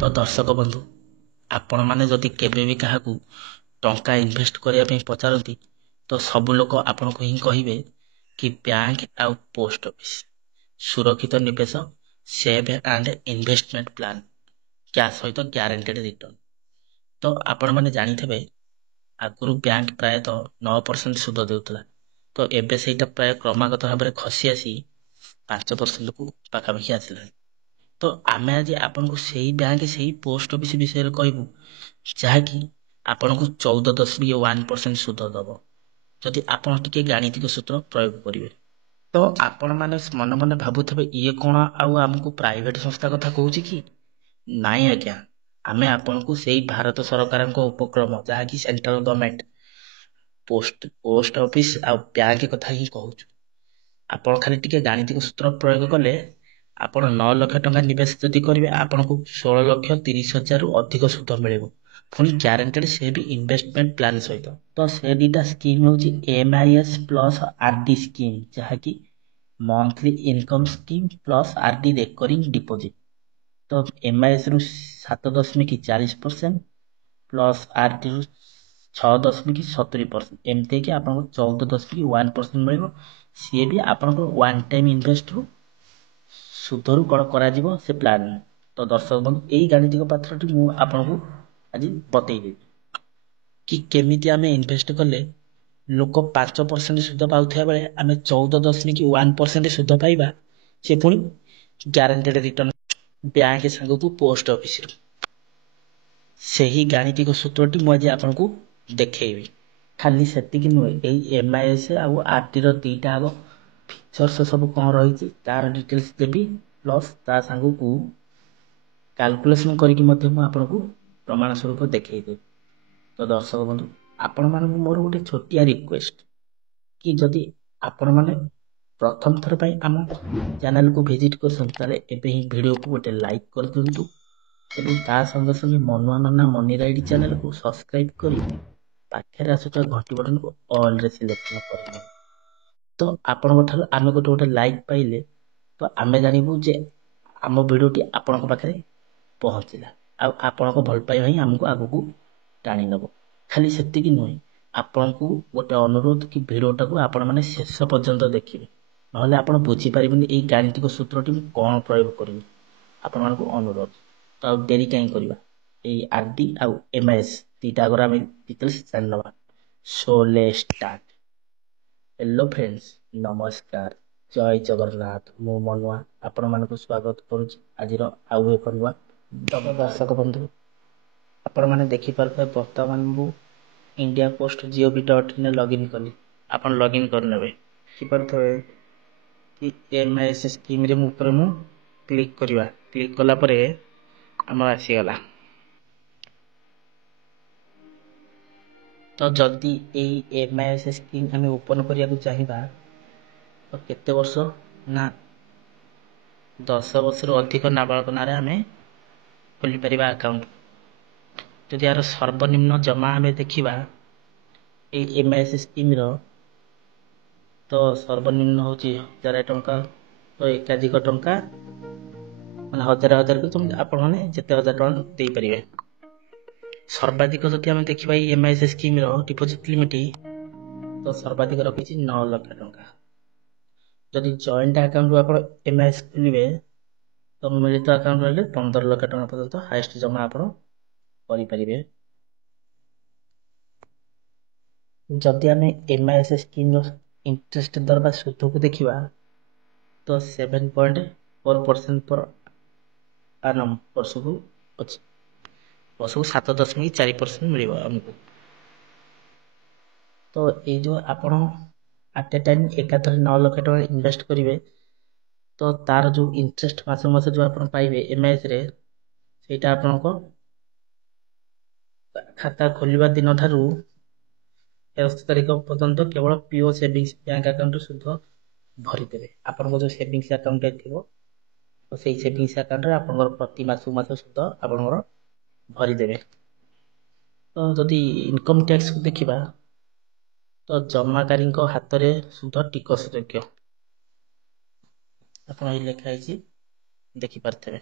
ତ ଦର୍ଶକ ବନ୍ଧୁ, ଆପଣମାନେ ଯଦି କେବେ ବି କାହାକୁ ଟଙ୍କା ଇନଭେଷ୍ଟ କରିବା ପାଇଁ ପଚାରନ୍ତି ତ ସବୁ ଲୋକ ଆପଣଙ୍କୁ ହିଁ କହିବେ କି ବ୍ୟାଙ୍କ ଆଉ ପୋଷ୍ଟ ଅଫିସ ସୁରକ୍ଷିତ ନିବେଶ, ସେଭ୍ ଆଣ୍ଡ ଇନଭେଷ୍ଟମେଣ୍ଟ ପ୍ଲାନ୍, ସହିତ ଗ୍ୟାରେଣ୍ଟେଡ୍ ରିଟର୍ନ। ତ ଆପଣମାନେ ଜାଣିଥିବେ ଆଗରୁ ବ୍ୟାଙ୍କ ପ୍ରାୟତଃ 9% ସୁଧ ଦେଉଥିଲା, ତ ଏବେ ସେଇଟା ପ୍ରାୟ କ୍ରମାଗତ ଭାବରେ ଖସି ଆସି 5%କୁ ପାଖାପାଖି ଆସିଲାଣି। ତ ଆମେ ଆଜି ଆପଣଙ୍କୁ ସେଇ ବ୍ୟାଙ୍କ ସେଇ ପୋଷ୍ଟ ଅଫିସ ବିଷୟରେ କହିବୁ ଯାହାକି ଆପଣଙ୍କୁ 14.1% ସୁଧ ଦବ ଯଦି ଆପଣ ଟିକେ ଗାଣିତିକ ସୂତ୍ର ପ୍ରୟୋଗ କରିବେ। ତ ଆପଣମାନେ ମନେ ମନେ ଭାବୁଥିବେ ଇଏ କଣ ଆଉ ଆମକୁ ପ୍ରାଇଭେଟ ସଂସ୍ଥା କଥା କହୁଛି କି? ନାଇଁ ଆଜ୍ଞା, ଆମେ ଆପଣଙ୍କୁ ସେଇ ଭାରତ ସରକାରଙ୍କ ଉପକ୍ରମ ଯାହାକି ସେଣ୍ଟ୍ରାଲ ଗଭର୍ଣ୍ଣମେଣ୍ଟ ପୋଷ୍ଟ ଅଫିସ ଆଉ ବ୍ୟାଙ୍କ କଥା ହିଁ କହୁଛୁ। ଆପଣ ଖାଲି ଟିକେ ଗାଣିତିକ ସୂତ୍ର ପ୍ରୟୋଗ କଲେ ଆପଣ 9 ଲକ୍ଷ ଟଙ୍କା ନିବେଶ ଯଦି କରିବେ ଆପଣଙ୍କୁ 16,30,000ରୁ ଅଧିକ ସୁଧ ମିଳିବ, ପୁଣି ଗ୍ୟାରେଣ୍ଟେଡ୍ ସେ ବି ଇନଭେଷ୍ଟମେଣ୍ଟ ପ୍ଲାନ୍ ସହିତ। ତ ସେ ଦୁଇଟା ସ୍କିମ୍ ହେଉଛି MIS ପ୍ଲସ୍ RD ସ୍କିମ୍, ଯାହାକି monthly income scheme plus RD recurring deposit. ତ MISରୁ 7.40% ପ୍ଲସ୍ RDରୁ 6.70%, ଏମିତି ହେଇକି ଆପଣଙ୍କୁ 14.1% ମିଳିବ। ସିଏ ବି ଆପଣଙ୍କ ୱାନ୍ ଟାଇମ୍ ଇନଭେଷ୍ଟରୁ ସୁଧରୁ କ'ଣ କରାଯିବ ସେ ପ୍ଲାନ୍। ତ ଦର୍ଶକ ବନ୍ଧୁ, ଏଇ ଗାଣିତିକ ପାତ୍ରଟି ମୁଁ ଆପଣଙ୍କୁ ଆଜି ବତେଇଦେବି କି କେମିତି ଆମେ ଇନଭେଷ୍ଟ କଲେ ଲୋକ 5% ସୁଧ ପାଉଥିବା ବେଳେ ଆମେ 14.1% ସୁଧ ପାଇବା, ସେ ପୁଣି ଗ୍ୟାରେଣ୍ଟେଡ୍ ରିଟର୍ନ ବ୍ୟାଙ୍କ ସାଙ୍ଗକୁ ପୋଷ୍ଟ ଅଫିସରୁ। ସେହି ଗାଣିତିକ ସୂତ୍ରଟି ମୁଁ ଆଜି ଆପଣଙ୍କୁ ଦେଖେଇବି। ଖାଲି ସେତିକି ନୁହେଁ, ଏଇ MIS ଆଉ RDର ଦୁଇଟା ଆଗ ଫିଚର୍ସ ସବୁ କ'ଣ ରହିଛି ତାର ଡିଟେଲ୍ସ ଦେବି, ପ୍ଲସ୍ ତା ସାଙ୍ଗକୁ କାଲକୁଲେସନ୍ କରିକି ମଧ୍ୟ ମୁଁ ଆପଣଙ୍କୁ ପ୍ରମାଣ ସ୍ୱରୂପ ଦେଖେଇଦେବି। ତ ଦର୍ଶକ ବନ୍ଧୁ, ଆପଣମାନଙ୍କୁ ମୋର ଗୋଟେ ଛୋଟିଆ ରିକ୍ୱେଷ୍ଟ କି ଯଦି ଆପଣମାନେ ପ୍ରଥମ ଥର ପାଇଁ ଆମ ଚ୍ୟାନେଲକୁ ଭିଜିଟ୍ କରୁଛନ୍ତି ତାହେଲେ ଏବେ ହିଁ ଭିଡ଼ିଓକୁ ଗୋଟେ ଲାଇକ୍ କରିଦିଅନ୍ତୁ ଏବଂ ତା ସଙ୍ଗେ ସଙ୍ଗେ ମନୁଆ ନନା ମନି ରାଇଡ୍ ଚ୍ୟାନେଲକୁ ସବସ୍କ୍ରାଇବ୍ କରି ପାଖରେ ଆସୁଥିବା ଘଣ୍ଟି ବଟନକୁ ଅଲ୍ରେ ସିଲେକ୍ସନ୍ କରିନେବେ। ତ ଆପଣଙ୍କ ଠାରୁ ଆମେ ଗୋଟେ ଲାଇକ୍ ପାଇଲେ ତ ଆମେ ଜାଣିବୁ ଯେ ଆମ ଭିଡ଼ିଓଟି ଆପଣଙ୍କ ପାଖରେ ପହଞ୍ଚିଲା ଆଉ ଆପଣଙ୍କ ଭଲ ପାଇବା ହିଁ ଆମକୁ ଆଗକୁ ଟାଣି ନେବ। ଖାଲି ସେତିକି ନୁହେଁ, ଆପଣଙ୍କୁ ଗୋଟେ ଅନୁରୋଧ କି ଭିଡ଼ିଓଟାକୁ ଆପଣମାନେ ଶେଷ ପର୍ଯ୍ୟନ୍ତ ଦେଖିବେ, ନହେଲେ ଆପଣ ବୁଝିପାରିବେନି ଏଇ ଗାଣିତିକ ସୂତ୍ରଟି ମୁଁ କ'ଣ ପ୍ରୟୋଗ କରିବି। ଆପଣମାନଙ୍କୁ ଅନୁରୋଧ, ତ ଆଉ ଡେରି କାହିଁ କରିବା, ଏଇ RD ଆଉ MIS ଦୁଇଟା ଆଗରେ ଆମେ ଡିଟେଲ୍ସ ଜାଣିନେବା। So let's start. Hello friends, ନମସ୍କାର, ଜୟ ଜଗନ୍ନାଥ। ମୁଁ ମନୁଆ ଆପଣମାନଙ୍କୁ ସ୍ୱାଗତ କରୁଛି ଆଜିର ଆଉ ଏକ ନୂଆ। ଦର୍ଶକ ବନ୍ଧୁ, ଆପଣମାନେ ଦେଖିପାରୁଥିବେ ବର୍ତ୍ତମାନ ମୁଁ ଇଣ୍ଡିଆ ପୋଷ୍ଟ GOV.in ଲଗ୍ଇନ୍ କଲି। ଆପଣ ଲଗ୍ଇନ୍ କରିନେବେ। ଦେଖିପାରୁଥିବେ କି MIS ସ୍କିମ୍ରେ ଉପରେ ମୁଁ କ୍ଲିକ୍ କରିବା। କ୍ଲିକ୍ କଲା ପରେ ଆମର ଆସିଗଲା। ତ ଯଦି ଏଇ MIS ସ୍କିମ୍ ଆମେ ଓପନ୍ କରିବାକୁ ଚାହିଁବା ତ କେତେ ବର୍ଷ ନା 10 ବର୍ଷରୁ ଅଧିକ ନାବାଳକ ନାଁରେ ଆମେ ଖୋଲିପାରିବା ଆକାଉଣ୍ଟ। ଯଦି ଏହାର ସର୍ବନିମ୍ନ ଜମା ଆମେ ଦେଖିବା ଏଇ MIS ସ୍କିମ୍ର, ତ ସର୍ବନିମ୍ନ ହେଉଛି 1000 ଟଙ୍କା। ତ ଏକାଧିକ ଟଙ୍କା ମାନେ ହଜାର ଆପଣମାନେ ଯେତେ ହଜାର ଟଙ୍କା ଦେଇପାରିବେ। ସର୍ବାଧିକ ଯଦି ଆମେ ଦେଖିବା ଏଇ MIS ସ୍କିମ୍ର ଡିପୋଜିଟ୍ ଲିମିଟ୍, ତ ସର୍ବାଧିକ ରଖିଛି 9 ଲକ୍ଷ ଟଙ୍କା। ଯଦି ଜଏଣ୍ଟ ଆକାଉଣ୍ଟରୁ ଆପଣ MIS ଖୋଲିବେ ତ ମିଳିତ ଆକାଉଣ୍ଟ ରହିଲେ 15 ଲକ୍ଷ ଟଙ୍କା ପର୍ଯ୍ୟନ୍ତ ହାଏଷ୍ଟ ଜମା ଆପଣ କରିପାରିବେ। ଯଦି ଆମେ MIS ସ୍କିମ୍ର ଇଣ୍ଟରେଷ୍ଟ ଦର ବା ସୁଧକୁ ଦେଖିବା ତ 7.4% ପର ଆନମ୍ ବର୍ଷକୁ ଅଛି। ବର୍ଷକୁ 7.4% ମିଳିବ ଆମକୁ। ତ ଏଇ ଯେଉଁ ଆପଣ ଆଟ୍ ଏ ଟାଇମ୍ ଏକାଥରେ 9 ଲକ୍ଷ ଟଙ୍କା ଇନଭେଷ୍ଟ କରିବେ ତ ତାର ଯେଉଁ ଇଣ୍ଟରେଷ୍ଟ ମାସ ଯେଉଁ ଆପଣ ପାଇବେ MISରେ, ସେଇଟା ଆପଣଙ୍କ ଖାତା ଖୋଲିବା ଦିନ ଠାରୁ 13 ତାରିଖ ପର୍ଯ୍ୟନ୍ତ କେବଳ ପିଓ ସେଭିଙ୍ଗସ୍ ବ୍ୟାଙ୍କ ଆକାଉଣ୍ଟରୁ ସୁଧ ଭରିଦେବେ। ଆପଣଙ୍କ ଯେଉଁ ସେଭିଙ୍ଗସ୍ ଆକାଉଣ୍ଟରେ ଥିବ ତ ସେଇ ସେଭିଙ୍ଗସ୍ ଆକାଉଣ୍ଟରେ ଆପଣଙ୍କର ପ୍ରତି ମାସକୁ ମାସ ସୁଧ ଆପଣଙ୍କର ଭରିଦେବେ। ତ ଯଦି ଇନକମ୍ ଟ୍ୟାକ୍ସକୁ ଦେଖିବା ତ ଜମାକାରୀଙ୍କ ହାତରେ ସୁଧ ଟିକସଯୋଗ୍ୟ। ଆପଣ ଏଇ ଲେଖା ହେଇଛି ଦେଖିପାରୁଥିବେ।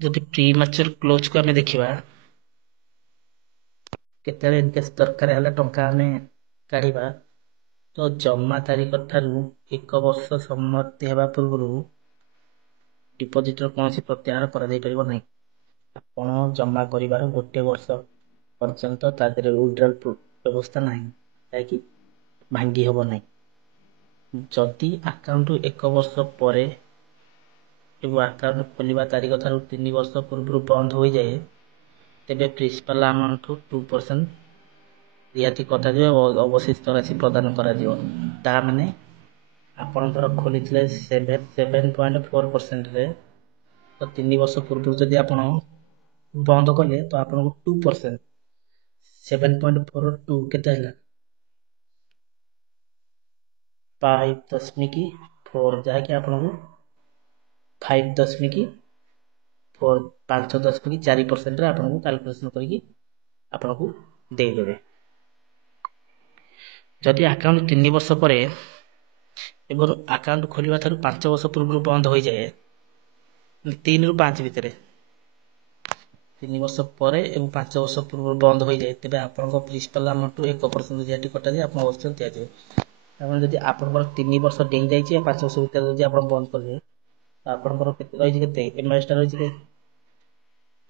ଯଦି ପ୍ରି ମ୍ୟାଚୁର କ୍ଲୋଜ୍ କୁ ଆମେ ଦେଖିବା, କେତେବେଳେ ଇନକେସ୍ ଦରକାର ହେଲା ଟଙ୍କା ଆମେ କାଢ଼ିବା, ତ ଜମା ତାରିଖ ଠାରୁ 1 ବର୍ଷ ସମାପ୍ତି ହେବା ପୂର୍ବରୁ ଡିପୋଜିଟର କୌଣସି ପ୍ରତ୍ୟାହାର କରାଯାଇପାରିବ ନାହିଁ। ଆପଣ ଜମା କରିବାର 1 ବର୍ଷ ପର୍ଯ୍ୟନ୍ତ ତା ଦେହରେ ୱିଡ୍ରଲ୍ ବ୍ୟବସ୍ଥା ନାହିଁ, ଯାହାକି ଭାଙ୍ଗି ହେବ ନାହିଁ। ଯଦି ଆକାଉଣ୍ଟ 1 ବର୍ଷ ପରେ ଏବଂ ଆକାଉଣ୍ଟ ଖୋଲିବା ତାରିଖ ଠାରୁ 3 ବର୍ଷ ପୂର୍ବରୁ ବନ୍ଦ ହୋଇଯାଏ, ତେବେ ପ୍ରିନ୍ସିପାଲ ଆମାଉଣ୍ଟରୁ 2% ରିହାତି କଟାଯିବ ଓ ଅବଶିଷ୍ଟ ରାଶି ପ୍ରଦାନ କରାଯିବ। ତା ମାନେ ଆପଣ ଧର ଖୋଲିଥିଲେ 7.4%ରେ, ତ 3 ବର୍ଷ ପୂର୍ବରୁ ଯଦି ଆପଣ ବନ୍ଦ କଲେ ତ ଆପଣଙ୍କୁ 2%, 7.4 କେତେ ହେଲା, 5.4, ଯାହାକି ଆପଣଙ୍କୁ 5.4% ଆପଣଙ୍କୁ କାଲକୁଲେସନ କରିକି ଆପଣଙ୍କୁ ଦେଇଦେବେ। ଯଦି ଆକାଉଣ୍ଟ 3 ବର୍ଷ ପରେ ଏବଂ ଆକାଉଣ୍ଟ ଖୋଲିବା ଠାରୁ 5 ବର୍ଷ ପୂର୍ବରୁ ବନ୍ଦ ହୋଇଯାଏ, 3 ରୁ 5 ଭିତରେ, 3 ବର୍ଷ ପରେ ଏବଂ 5 ବର୍ଷ ପୂର୍ବରୁ ବନ୍ଦ ହୋଇଯାଏ, ତେବେ ଆପଣଙ୍କ ପ୍ରିନ୍ସିପାଲ ଆମାଉଣ୍ଟରୁ 1% ରିହାତି କଟାଯାଇ ଆପଣଙ୍କ ଅବଶିଷ୍ଟ ଦିଆଯିବ। ତାମାନେ ଯଦି ଆପଣଙ୍କର 3 ବର୍ଷ ଡେଇଁଯାଇଛି 5 ବର୍ଷ ଭିତରେ ଯଦି ଆପଣ ବନ୍ଦ କରିବେ, ଆପଣଙ୍କର କେତେ ରହିଛି, କେତେ ଏମଆଇଏସ୍ ଟା ରହିଛି,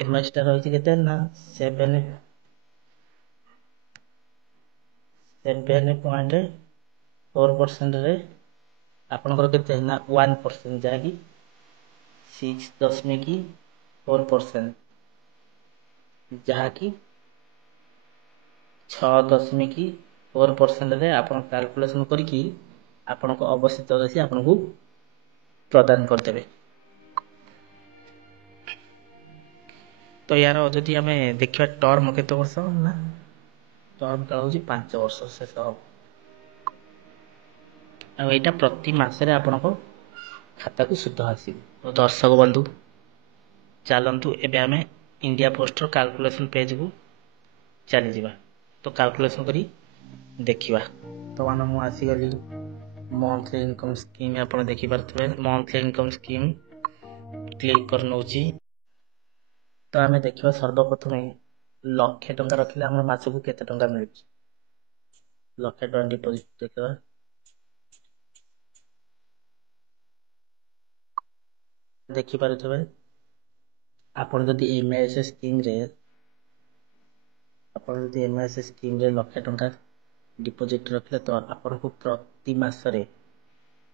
ଏମଆଇଏସ୍ ଟା ରହିଛି କେତେ ନା 7.4%ରେ ଆପଣଙ୍କର କେତେ ନା 1%, ଯାହାକି 6.4%, ଯାହାକି 6.4%ରେ ଆପଣ କାଲକୁଲେସନ କରିକି ଆପଣଙ୍କ ଅବଶିଷ୍ଟ ରାଶି ଆପଣଙ୍କୁ ପ୍ରଦାନ କରିଦେବେ। ତ ୟାର ଯଦି ଆମେ ଦେଖିବା ଟର୍ମ କେତେ ବର୍ଷ ନା, ଟର୍ମଟା ହେଉଛି 5 ବର୍ଷ ଶେଷ ହେବ। ଆଉ ଏଇଟା ପ୍ରତି ମାସରେ ଆପଣଙ୍କ ଖାତାକୁ ସୁଧ ଆସିବ। ତ ଦର୍ଶକ ବନ୍ଧୁ, ଚାଲନ୍ତୁ ଏବେ ଆମେ ଇଣ୍ଡିଆ ପୋଷ୍ଟର କାଲକୁଲେସନ ପେଜକୁ ଚାଲିଯିବା। ତ କାଲକୁଲେସନ କରି ଦେଖିବା। ତ ମାନେ ମୁଁ ଆସିଗଲି ମନ୍ଥଲି ଇନକମ୍ ସ୍କିମ୍, ଆପଣ ଦେଖିପାରୁଥିବେ ମନ୍ଥଲି ଇନକମ୍ ସ୍କିମ୍ କ୍ଲିକ୍ କରି ନେଉଛି। ତ ଆମେ ଦେଖିବା ସର୍ବପ୍ରଥମେ 1,00,000 ଟଙ୍କା ରଖିଲେ ଆମର ମାସକୁ କେତେ ଟଙ୍କା ମିଳୁଛି। 1,00,000 ଟଙ୍କା ଡିପୋଜିଟ୍ ଦେଖିବା। ଦେଖିପାରୁଥିବେ ଆପଣ ଯଦି ଏମଆଇଏସ୍ ସ୍କିମ୍ରେ 1,00,000 ଟଙ୍କା ଡିପୋଜିଟ୍ ରଖିଲେ, ତ ଆପଣଙ୍କୁ ପ୍ରତି ମାସରେ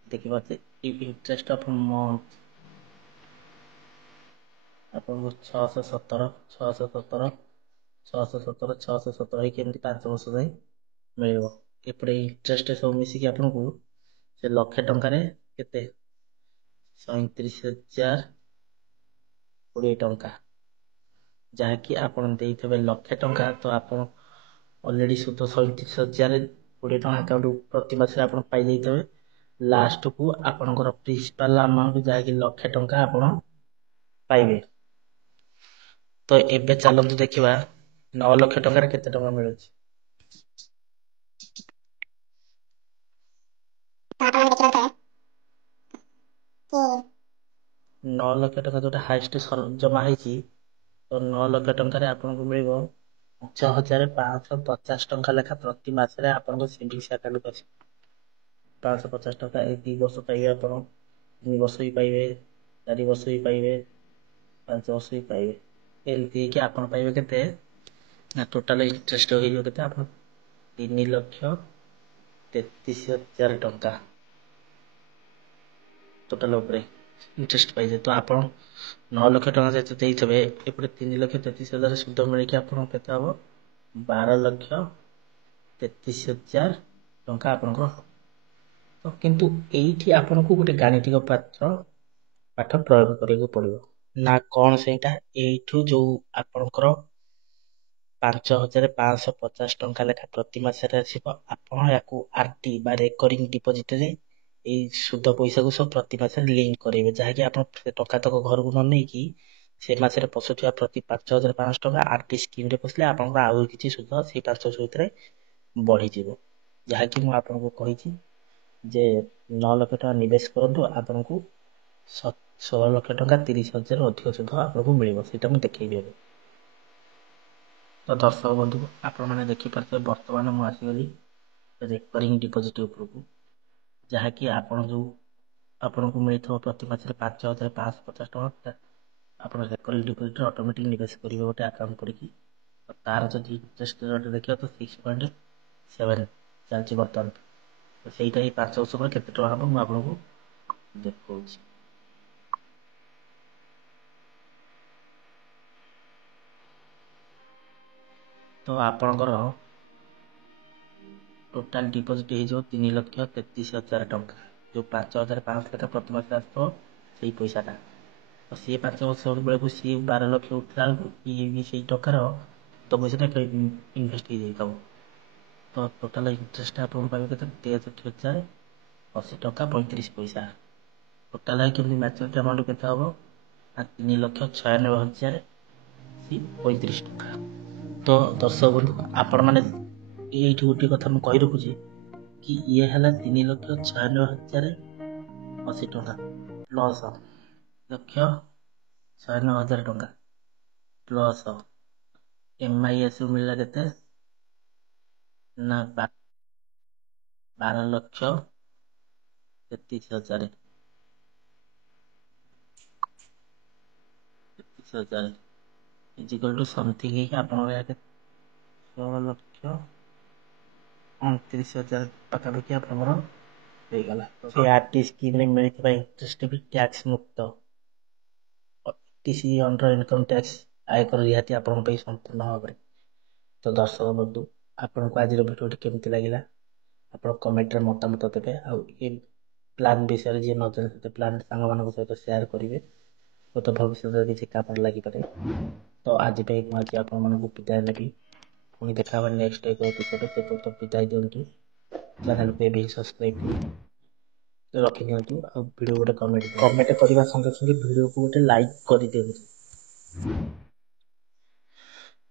ଦେଖିପାରୁଥିବେ ଇଣ୍ଟରେଷ୍ଟ ଅଫ୍ ମନ୍ଥ ଆପଣଙ୍କୁ 617 ହେଇକି ଏମିତି 5 ବର୍ଷ ଯାଏଁ ମିଳିବ। ଏପଟେ ଇଣ୍ଟରେଷ୍ଟ ସବୁ ମିଶିକି ଆପଣଙ୍କୁ ସେ 1,00,000 ଟଙ୍କାରେ କେତେ 37,020 ଟଙ୍କା, ଯାହାକି ଆପଣ ଦେଇଥିବେ 1,00,000 ଟଙ୍କା, ତ ଆପଣ ଅଲରେଡି ସୁଧ 37,020 ଟଙ୍କା ଆକାଉଣ୍ଟ ପ୍ରତି ମାସରେ ଆପଣ ପାଇଯାଇଥିବେ। ଲାଷ୍ଟକୁ ଆପଣଙ୍କର ପ୍ରିନ୍ସିପାଲ ଆମାଉଣ୍ଟ ଯାହାକି 1,00,000 ଟଙ୍କା ଆପଣ ପାଇବେ। ତ ଏବେ ଚାଲନ୍ତୁ ଦେଖିବା 9,00,000 ଟଙ୍କାରେ କେତେ ଟଙ୍କା ମିଳୁଛି। ଆପଣ ଦେଖିପାରୁଥିବେ 9,00,000 ଟଙ୍କା ଯୋଉଟା ହାଇଏଷ୍ଟ ଜମା ହେଇଛି, ତ 9,00,000 ଟଙ୍କାରେ ଆପଣଙ୍କୁ ମିଳିବ 5,550 ଟଙ୍କା ଲେଖା ପ୍ରତି ମାସରେ ଆପଣଙ୍କ ସେଭିଙ୍ଗସ୍ ଆକାଉଣ୍ଟକୁ ଆସିବ। 550 ଟଙ୍କା ଏଇ 2 ବର୍ଷ ପାଇବେ, ଆପଣ 3 ବର୍ଷ ବି ପାଇବେ, 4 ବର୍ଷ ବି ପାଇବେ, 5 ବର୍ଷ ବି ପାଇବେ। ଏମିତି ହେଇକି ଆପଣ ପାଇବେ କେତେ ନା ଟୋଟାଲ ଇଣ୍ଟରେଷ୍ଟ ହେଇଯିବ କେତେ, ଆପଣ 3,33,000 ଟଙ୍କା ଟୋଟାଲ ଉପରେ ଇଣ୍ଟରେଷ୍ଟ ପାଇଯିବେ। ତ ଆପଣ 9,00,000 ଟଙ୍କା ଯେତେ ଦେଇଥିବେ, ଏପଟେ 3,33,000 ସୁଧ ମିଳିକି ଆପଣଙ୍କ କେତେ ହବ 12,33,000 ଟଙ୍କା ଆପଣଙ୍କର ହବ। ତ କିନ୍ତୁ ଏଇଠି ଆପଣଙ୍କୁ ଗୋଟେ ଗାଣିତିକ ପାଠ ପ୍ରୟୋଗ କରିବାକୁ ପଡିବ। ନା କଣ ସେଇଟା, ଏଇଠୁ ଯୋଉ ଆପଣଙ୍କର 5,550 ଟଙ୍କା ଲେଖା ପ୍ରତି ମାସରେ ଆସିବ, ଆପଣ ୟାକୁ ଆରଡି ବା ରେକରିଂ ଡିପୋଜିଟରେ ଏଇ ସୁଧ ପଇସାକୁ ସବୁ ପ୍ରତି ମାସରେ ଲିଙ୍କ କରିବେ, ଯାହାକି ଆପଣ ଟଙ୍କା ତକ ଘରକୁ ନ ନେଇକି ସେ ମାସରେ ପଶୁଥିବା ପ୍ରତି 5,500 ଟଙ୍କା ଆରଡି ସ୍କିମରେ ପଶିଲେ ଆପଣଙ୍କର ଆହୁରି କିଛି ସୁଧ ସେଇ 500 ଭିତରେ ବଢିଯିବ। ଯାହାକି ମୁଁ ଆପଣଙ୍କୁ କହିଛି ଯେ 9,00,000 ଟଙ୍କା ନିବେଶ କରନ୍ତୁ, ଆପଣଙ୍କୁ 16 ଲକ୍ଷ ଟଙ୍କା 30,000 ଅଧିକ ସୁଧ ଆପଣଙ୍କୁ ମିଳିବ। ସେଇଟା ମୁଁ ଦେଖେଇବି ଏବେ। ତ ଦର୍ଶକ ବନ୍ଧୁ, ଆପଣମାନେ ଦେଖିପାରୁଥିବେ ବର୍ତ୍ତମାନ ମୁଁ ଆସିଗଲି ରେକରିଂ ଡିପୋଜିଟ୍ ଉପରକୁ, ଯାହାକି ଆପଣଙ୍କୁ ମିଳିଥିବ ପ୍ରତି ମାସରେ 5,550 ଟଙ୍କା ଆପଣ ରେକରିଂ ଡିପୋଜିଟ୍ରେ ଅଟୋମେଟିକ୍ ନିବେଶ କରିବେ ଗୋଟେ ଆକାଉଣ୍ଟ କରିକି। ତ ତାର ଯଦି ଇଣ୍ଟରେଷ୍ଟ ରେଟ୍ ଦେଖିବା ତ 6.7 ଚାଲିଛି ବର୍ତ୍ତମାନ। ତ ସେଇଟା ଏଇ 5 ବର୍ଷ ପରେ କେତେ ଟଙ୍କା ହେବ ମୁଁ ଆପଣଙ୍କୁ ଦେଖାଉଛି। ତ ଆପଣଙ୍କର ଟୋଟାଲ ଡିପୋଜିଟ୍ ହେଇଯିବ 3,33,000 ଟଙ୍କା। ଯେଉଁ 5,500 ଲେଖା ପ୍ରତି ମାସରେ ଆସିଥିବ ସେଇ ପଇସାଟା। ତ ସିଏ 5 ବର୍ଷ ବେଳକୁ ସିଏ 12 ଲକ୍ଷ ଉଠିଲା ବେଳକୁ ଇଏ ବି ସେଇ ଟଙ୍କାର ତ ପଇସାଟା ଇନଭେଷ୍ଟ ହେଇଯାଇଥିବ। ତ ଟୋଟାଲ ଇଣ୍ଟରେଷ୍ଟ ଆପଣଙ୍କୁ ପାଇବେ କେତେ? 63,080 ଟଙ୍କା 35 ପଇସା। ଟୋଟାଲ କେମିତି ମ୍ୟାଚୁରିଟି ଆମାଉଣ୍ଟ କେତେ ହେବ? 3,96,035 ଟଙ୍କା। ତ ଦର୍ଶକ ବନ୍ଧୁ, ଆପଣମାନେ ଏଇଠି ଗୋଟିଏ କଥା ମୁଁ କହି ରଖୁଛି କି ଇଏ ହେଲା 3,96,080 ଟଙ୍କା ପ୍ଲସ୍ 1,96,000 ଟଙ୍କା ପ୍ଲସ୍ MIS ମିଳିଲା କେତେ ନା 12,33,000 ଇଜିକାଲ୍ ଟୁ ସମଥିଙ୍ଗ ହେଇକି ଆପଣଙ୍କର 16,29,000 ପାଖାପାଖି ଆପଣଙ୍କର ହେଇଗଲା। ସେ RT ସ୍କିମ୍ରେ ମିଳିଥିବା ଇଣ୍ଟରେଷ୍ଟ ବି ଟ୍ୟାକ୍ସ ମୁକ୍ତ। OTC ଅଣ୍ଡର ଇନକମ୍ ଟ୍ୟାକ୍ସ ଆୟକର ରିହାତି ଆପଣଙ୍କ ପାଇଁ ସମ୍ପୂର୍ଣ୍ଣ ଭାବରେ। ତ ଦର୍ଶକ ବନ୍ଧୁ, ଆପଣଙ୍କୁ ଆଜିର ଭିଡ଼ିଓଟି କେମିତି ଲାଗିଲା ଆପଣ କମେଣ୍ଟରେ ମତାମତ ଦେବେ। ଆଉ ଏ ପ୍ଲାନ୍ ବିଷୟରେ ଯିଏ ନ ଜାଣିଛନ୍ତି ପ୍ଲାନ୍ ସାଙ୍ଗମାନଙ୍କ ସହିତ ସେୟାର କରିବେ, ହୁଏତ ଭବିଷ୍ୟତରେ କିଛି କାମରେ ଲାଗିପାରେ। ତ ଆଜି ପାଇଁ ମୁଁ ଆପଣମାନଙ୍କୁ ବିଦାୟ ନେବି। ପୁଣି ଦେଖା ହେବା ନେକ୍ସଟ ଏକ ଏପିସୋଡ୍। ସେ ପର୍ଯ୍ୟନ୍ତ ବିଦାୟ ଦିଅନ୍ତୁ। ଚ୍ୟାନେଲକୁ ଏବେ ସବସ୍କ୍ରାଇବ୍ ରଖିଦିଅନ୍ତୁ। ଆଉ ଭିଡ଼ିଓ ଗୋଟେ କମେଣ୍ଟ କରିବା ସଙ୍ଗେ ସଙ୍ଗେ ଭିଡ଼ିଓକୁ ଗୋଟେ ଲାଇକ୍ କରିଦିଅନ୍ତୁ।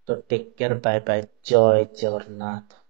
ତ ଟେକ୍ କେୟାର, ବାଏ ବାଏ, ଜୟ ଜଗନ୍ନାଥ।